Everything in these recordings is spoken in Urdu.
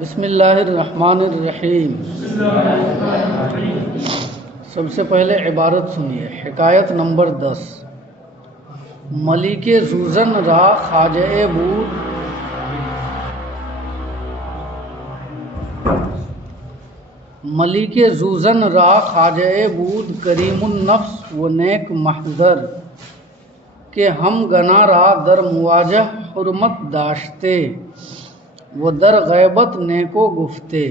بسم اللہ الرحمن الرحیم۔ سب سے پہلے عبارت سنیے۔ حکایت نمبر 10۔ ملک زوزن را خواجہ بود ملک زوزن را خواجہ بود کریم النفس و نیک محضر کہ ہم گنا را در مواجہ حرمت داشتے و در غیبت نیکو گفتے۔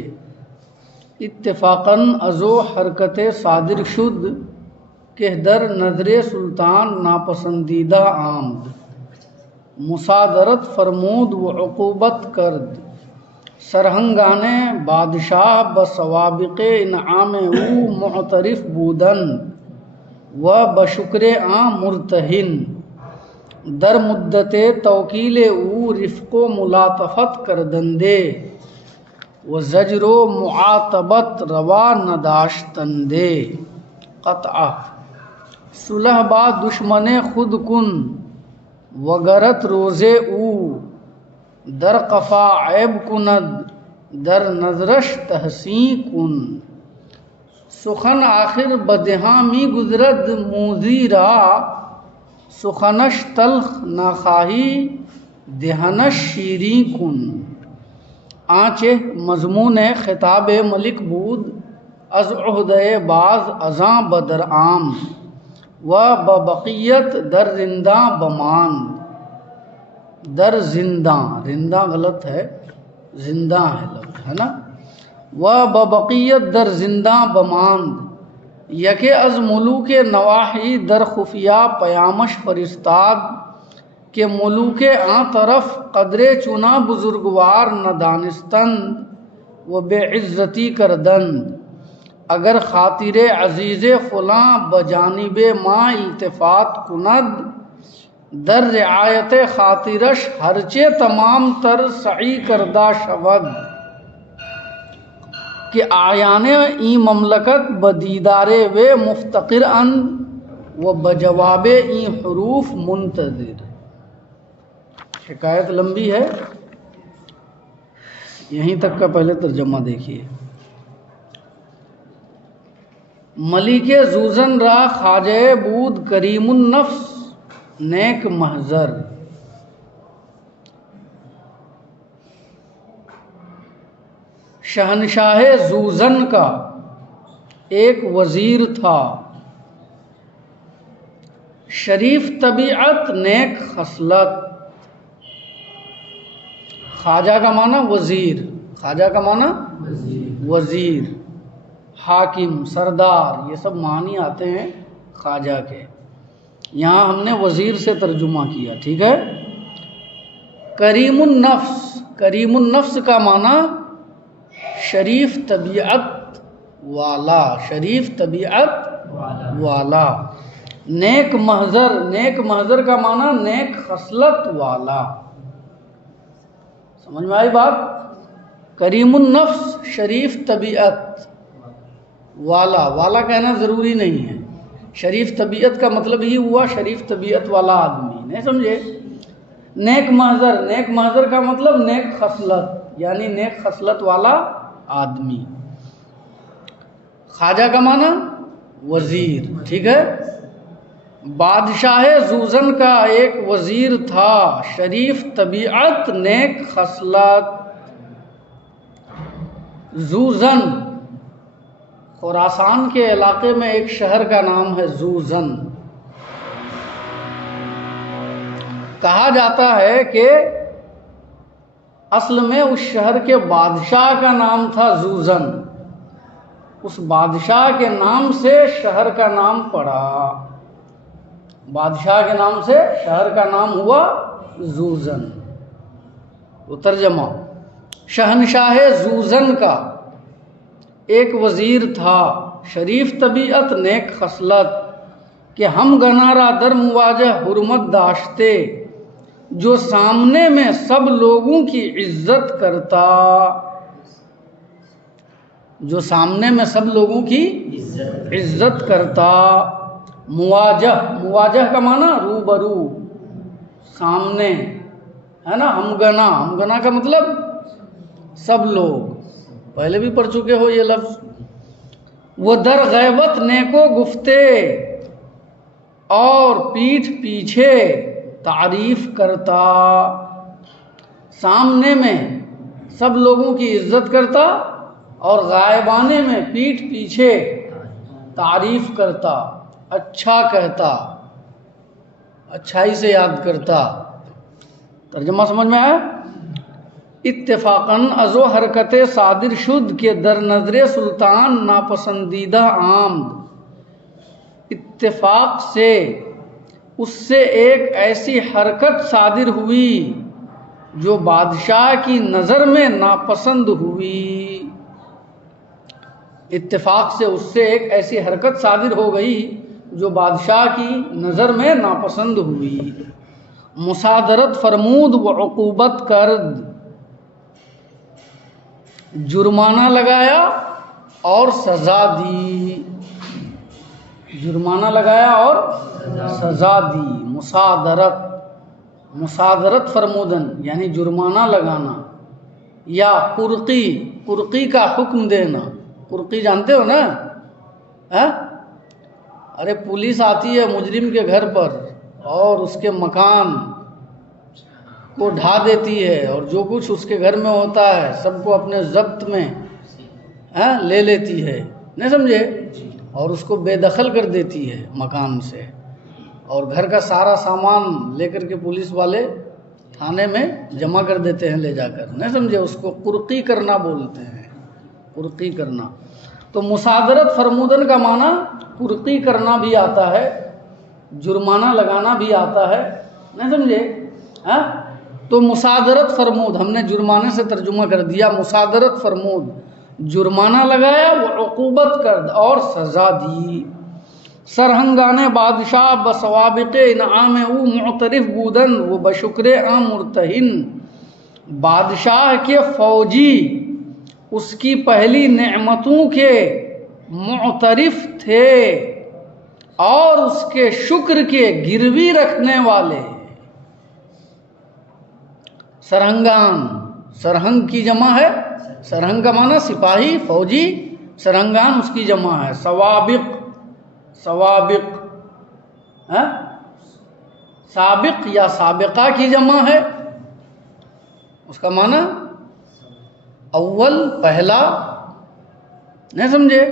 اتفاقاً ازو حرکت صادر شد کہ در نظر سلطان ناپسندیدہ آمد۔ مصادرت فرمود و عقوبت کرد۔ سرہنگانے بادشاہ بسوابق انعام او معترف بودن و بشکر آن مرتہن۔ در مدت توکیل او رفق و ملاطفت کردندے و زجر و معاتبت روا نداشتندے۔ قطعہ صلح با دشمن خود کن وگرت روزے او در قفا عیب کند در نظرش تحسین کن۔ سخن آخر بدہاں می گزرد موذی را سخنش تلخ نخواہی دہنش شیریں کن۔ آنچہ مضمون خطاب ملک بود از عہدہ باز ازاں بدر عام و ببقیت در زنداں بماند۔ در زنداں، رنداں غلط ہے، زنداں ہے لفظ ہے نا۔ و ببقیت در زنداں بماند یکے از ملوک نواحی در خفیہ پیامش فرستاد کہ ملوک آن طرف قدر چنا بزرگوار ندانستند و بے عزتی کردند۔ اگر خاطر عزیز فلاں بجانب ما التفات کند در رعایت خاطرش ہرچے تمام تر سعی کردہ شود کہ آیان این مملکت بدیدار و مفتقر اند و بجواب این حروف منتظر۔ حکایت لمبی ہے، یہیں تک کا پہلے ترجمہ دیکھیے۔ ملک زوزن را خواجہ بود کریم النفس نیک محضر۔ شہنشاہ زوزن کا ایک وزیر تھا، شریف طبیعت نیک خصلت۔ خواجہ کا معنی وزیر، خواجہ کا معنی وزیر، حاکم، سردار، یہ سب معنی آتے ہیں خواجہ کے۔ یہاں ہم نے وزیر سے ترجمہ کیا، ٹھیک ہے۔ کریم النفس، کریم النفس کا معنی شریف طبیعت والا، شریف طبیعت والا۔ نیک محضر، نیک محضر کا معنی نیک خصلت والا۔ سمجھ میں آئی بات؟ کریم النفس شریف طبیعت والا، والا کہنا ضروری نہیں ہے، شریف طبیعت کا مطلب ہی ہوا شریف طبیعت والا آدمی، نہیں سمجھے؟ نیک محضر، نیک محضر کا مطلب نیک خصلت، یعنی نیک خصلت والا آدمی۔ خواجہ کا معنی وزیر، ٹھیک ہے۔ بادشاہ زوزن کا ایک وزیر تھا، شریف طبیعت نیک خصلت۔ زوزن خراسان کے علاقے میں ایک شہر کا نام ہے زوزن۔ کہا جاتا ہے کہ اصل میں اس شہر کے بادشاہ کا نام تھا زوزن، اس بادشاہ کے نام سے شہر کا نام پڑا، بادشاہ کے نام سے شہر کا نام ہوا زوزن۔ تو ترجمہ، شہنشاہ زوزن کا ایک وزیر تھا، شریف طبیعت نیک خصلت کہ ہم گنارا در مواجہ حرمت داشتے، جو سامنے میں سب لوگوں کی عزت کرتا، جو سامنے میں سب لوگوں کی عزت کرتا۔ مواجہ، مواجہ کا معنی روبرو، سامنے، ہے نا۔ ہمگنا، ہمگنا کا مطلب سب لوگ، پہلے بھی پڑھ چکے ہو یہ لفظ. وہ در غیبت نیکو گفتے اور پیٹھ پیچھے تعریف کرتا. سامنے میں سب لوگوں کی عزت کرتا اور غائبانے میں پیٹھ پیچھے تعریف کرتا، اچھا کہتا، اچھائی سے یاد کرتا. ترجمہ سمجھ میں آیا؟ اتفاقاً ازو حرکت صادر شد کے در نظر سلطان ناپسندیدہ آمد. اتفاق سے اس سے ایک ایسی حرکت صادر ہوئی جو بادشاہ کی نظر میں ناپسند ہوئی. اتفاق سے اس سے ایک ایسی حرکت صادر ہو گئی جو بادشاہ کی نظر میں ناپسند ہوئی. مصادرت فرمود و عقوبت کرد. جرمانہ لگایا اور سزا دی. جرمانہ لگایا اور سزا دی. مصادرت فرمودن یعنی جرمانہ لگانا، یا قرقی کا حکم دینا. قرقی جانتے ہو نا؟ ارے پولیس آتی ہے مجرم کے گھر پر اور اس کے مکان کو ڈھا دیتی ہے اور جو کچھ اس کے گھر میں ہوتا ہے سب کو اپنے ضبط میں لے لیتی ہے، نہیں سمجھے؟ اور اس کو بے دخل کر دیتی ہے مکان سے، اور گھر کا سارا سامان لے کر کے پولیس والے تھانے میں جمع کر دیتے ہیں لے جا کر، نہیں سمجھے؟ اس کو قرقی کرنا بولتے ہیں، قرقی کرنا. تو مصادرت فرمودن کا معنی قرقی کرنا بھی آتا ہے، جرمانہ لگانا بھی آتا ہے، نہیں سمجھے؟ تو مصادرت فرمود ہم نے جرمانے سے ترجمہ کر دیا. مصادرت فرمود جرمانہ لگایا، وہ عقوبت کرد اور سزا دی. سرہنگان بادشاہ بسوابق انعام او معترف بودن وہ بشکر آ مرتہن. بادشاہ کے فوجی اس کی پہلی نعمتوں کے معترف تھے اور اس کے شکر کے گروی رکھنے والے. سرہنگان، سرہنگ کی جمع ہے، سرہنگ کا معنی سپاہی، فوجی. سرہنگان اس کی جمع ہے. سوابق، سابق یا سابقہ کی جمع ہے، اس کا معنی اول، پہلا، نہیں سمجھے؟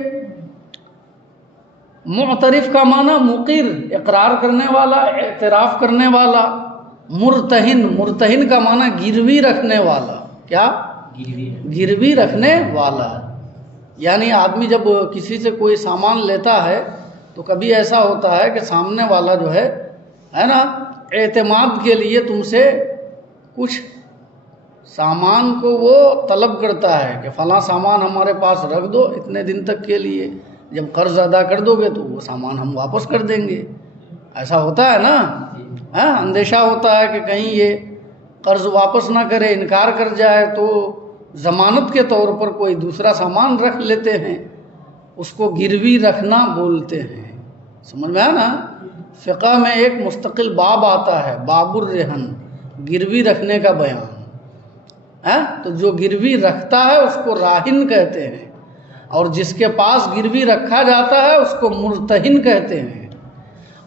معترف کا معنی مقر، اقرار کرنے والا، اعتراف کرنے والا. مرتہن کا معنی گروی رکھنے والا. کیا؟ گروی رکھنے والا. یعنی آدمی جب کسی سے کوئی سامان لیتا ہے تو کبھی ایسا ہوتا ہے کہ سامنے والا جو ہے نا، اعتماد کے لیے تم سے کچھ سامان کو وہ طلب کرتا ہے کہ فلاں سامان ہمارے پاس رکھ دو اتنے دن تک کے لیے، جب قرض ادا کر دو گے تو وہ سامان ہم واپس کر دیں گے. ایسا ہوتا ہے نا؟ اندیشہ ہوتا ہے کہ کہیں یہ قرض واپس نہ کرے، انکار کر جائے، تو ضمانت کے طور پر کوئی دوسرا سامان رکھ لیتے ہیں، اس کو گروی رکھنا بولتے ہیں. سمجھ میں آیا نا؟ فقہ میں ایک مستقل باب آتا ہے، باب الرہن، گروی رکھنے کا بیان. تو جو گروی رکھتا ہے اس کو راہن کہتے ہیں، اور جس کے پاس گروی رکھا جاتا ہے اس کو مرتہن کہتے ہیں.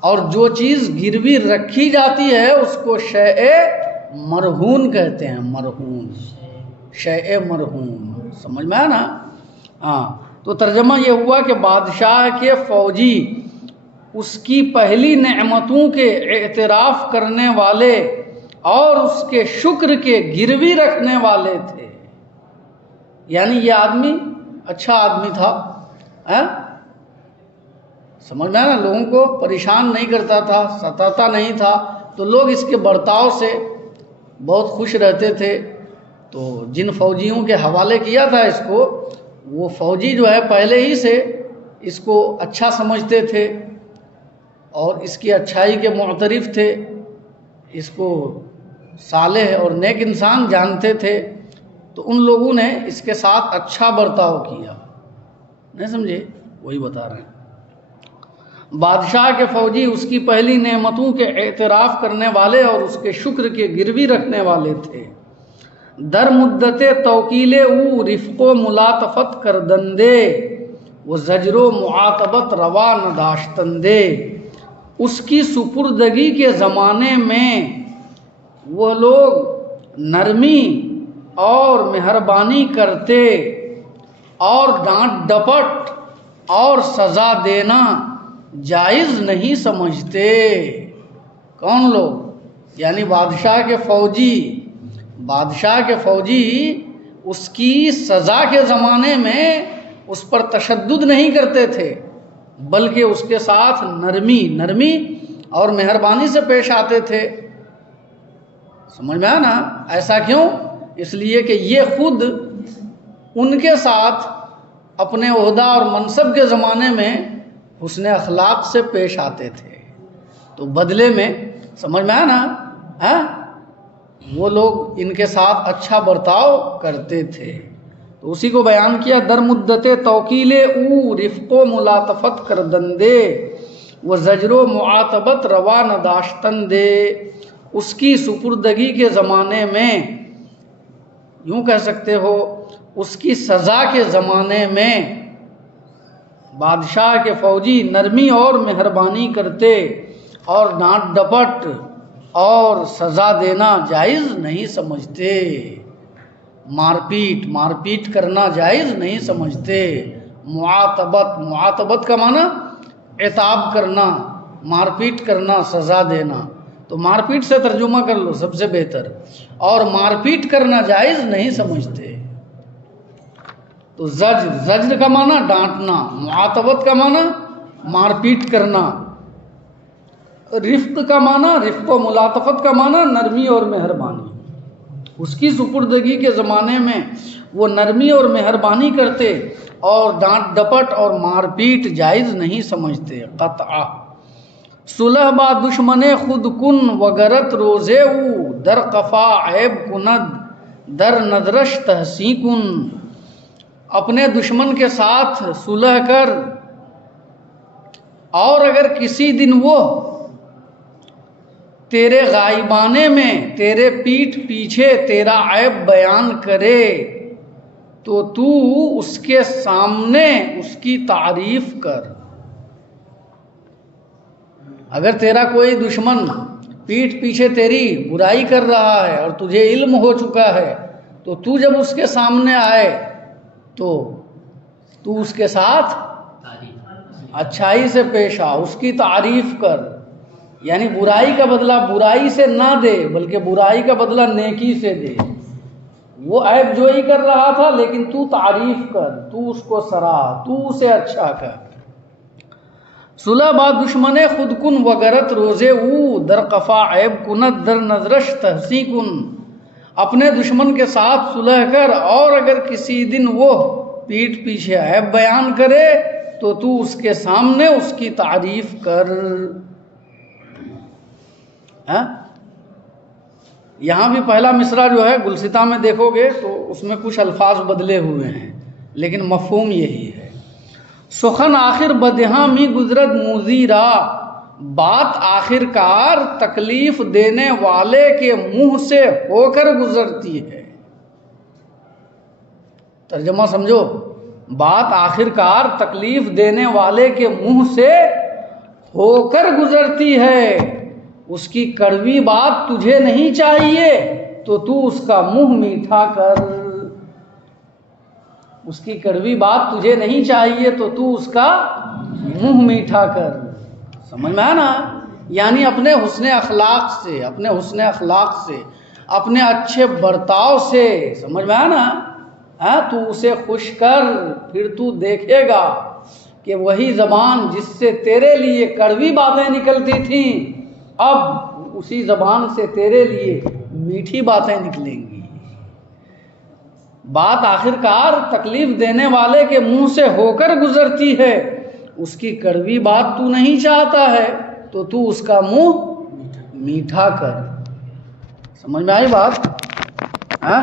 اور جو چیز گروی رکھی جاتی ہے اس کو شیء مرہون کہتے ہیں. مرہون، شیء مرہون. سمجھ میں آیا نا؟ تو ترجمہ یہ ہوا کہ بادشاہ کے فوجی اس کی پہلی نعمتوں کے اعتراف کرنے والے اور اس کے شکر کے گروی رکھنے والے تھے. یعنی یہ آدمی اچھا آدمی تھا، سمجھ میں نا؟ لوگوں کو پریشان نہیں کرتا تھا، ستاتا نہیں تھا، تو لوگ اس کے برتاؤ سے بہت خوش رہتے تھے. تو جن فوجیوں کے حوالے کیا تھا اس کو، وہ فوجی جو ہے پہلے ہی سے اس کو اچھا سمجھتے تھے اور اس کی اچھائی کے معترف تھے، اس کو صالح اور نیک انسان جانتے تھے. تو ان لوگوں نے اس کے ساتھ اچھا برتاؤ کیا، نہیں سمجھے؟ وہی بتا رہے ہیں. بادشاہ کے فوجی اس کی پہلی نعمتوں کے اعتراف کرنے والے اور اس کے شکر کے گروی رکھنے والے تھے. در مدت توکیل او رفق و ملاطفت کردندے وہ زجر و معاتبت روا نہ داشتندے. اس کی سپردگی کے زمانے میں وہ لوگ نرمی اور مہربانی کرتے اور ڈانٹ ڈپٹ اور سزا دینا جائز نہیں سمجھتے. کون لوگ؟ یعنی بادشاہ کے فوجی اس کی سزا کے زمانے میں اس پر تشدد نہیں کرتے تھے، بلکہ اس کے ساتھ نرمی اور مہربانی سے پیش آتے تھے. سمجھ میں آیا نا؟ ایسا کیوں؟ اس لیے کہ یہ خود ان کے ساتھ اپنے عہدہ اور منصب کے زمانے میں حسن اخلاق سے پیش آتے تھے، تو بدلے میں سمجھ میں آیا نا وہ لوگ ان کے ساتھ اچھا برتاؤ کرتے تھے. تو اسی کو بیان کیا، در مدت توکیل او رفق و ملاطفت کردندے وہ زجر و معاتبت روا نہ داشتندے. اس کی سپردگی کے زمانے میں، یوں کہہ سکتے ہو اس کی سزا کے زمانے میں بادشاہ کے فوجی نرمی اور مہربانی کرتے اور ڈانٹ ڈپٹ اور سزا دینا جائز نہیں سمجھتے. مار پیٹ کرنا جائز نہیں سمجھتے. معاتبت کا معنی عتاب کرنا، مار پیٹ کرنا، سزا دینا. تو مار پیٹ سے ترجمہ کر لو سب سے بہتر. اور مار پیٹ کرنا جائز نہیں سمجھتے. تو زجر کا معنی ڈانٹنا، معاتبت کا معنی مار پیٹ کرنا، رفق کا معنی رفق و ملاطفت کا معنی نرمی اور مہربانی. اس کی سپردگی کے زمانے میں وہ نرمی اور مہربانی کرتے اور ڈانٹ ڈپٹ اور مار پیٹ جائز نہیں سمجھتے. قطع صلح با دشمن خود کن وگرت روزے او در قفا عیب کند در نظرش تحسین کن. اپنے دشمن کے ساتھ صلح کر، اور اگر کسی دن وہ تیرے غائبانے میں تیرے پیٹھ پیچھے تیرا عیب بیان کرے تو تو اس کے سامنے اس کی تعریف کر. اگر تیرا کوئی دشمن پیٹھ پیچھے تیری برائی کر رہا ہے اور تجھے علم ہو چکا ہے، تو تو جب اس کے سامنے آئے تو تو اس کے ساتھ اچھائی سے پیش آ، اس کی تعریف کر. یعنی برائی کا بدلہ برائی سے نہ دے، بلکہ برائی کا بدلہ نیکی سے دے. وہ عیب جوئی کر رہا تھا لیکن تو تعریف کر، تو اس کو سراہ، تو اسے اچھا کر. صلح با دشمن خود کن وگرت روزے او در قفا عیب کند در نظرش تحسین کن. اپنے دشمن کے ساتھ صلح کر، اور اگر کسی دن وہ پیٹھ پیچھے عیب بیان کرے تو تو اس کے سامنے اس کی تعریف کر. یہاں بھی پہلا مصرع جو ہے گلستہ میں دیکھو گے تو اس میں کچھ الفاظ بدلے ہوئے ہیں، لیکن مفہوم یہی ہے. سخن آخر بدہاں می گزرد موذی را، بات آخر کار تکلیف دینے والے کے منہ سے ہو کر گزرتی ہے. ترجمہ سمجھو، بات آخر کار تکلیف دینے والے کے منہ سے ہو کر گزرتی ہے. اس کی کڑوی بات تجھے نہیں چاہیے تو تو اس کا منہ میٹھا کر. اس کی کڑوی بات تجھے نہیں چاہیے تو تو اس کا منہ میٹھا کر. سمجھ میں آیا نا؟ یعنی اپنے حسن اخلاق سے، اپنے اچھے برتاؤ سے، سمجھ میں آیا نا؟ تو اسے خوش کر. پھر تو دیکھے گا کہ وہی زبان جس سے تیرے لیے کڑوی باتیں نکلتی تھیں، اب اسی زبان سے تیرے لیے میٹھی باتیں نکلیں گی. بات آخر کار تکلیف دینے والے کے منہ سے ہو کر گزرتی ہے. اس کی کڑوی بات تو نہیں چاہتا ہے تو تو اس کا منہ میٹھا کر. سمجھ میں آئی بات؟ ہاں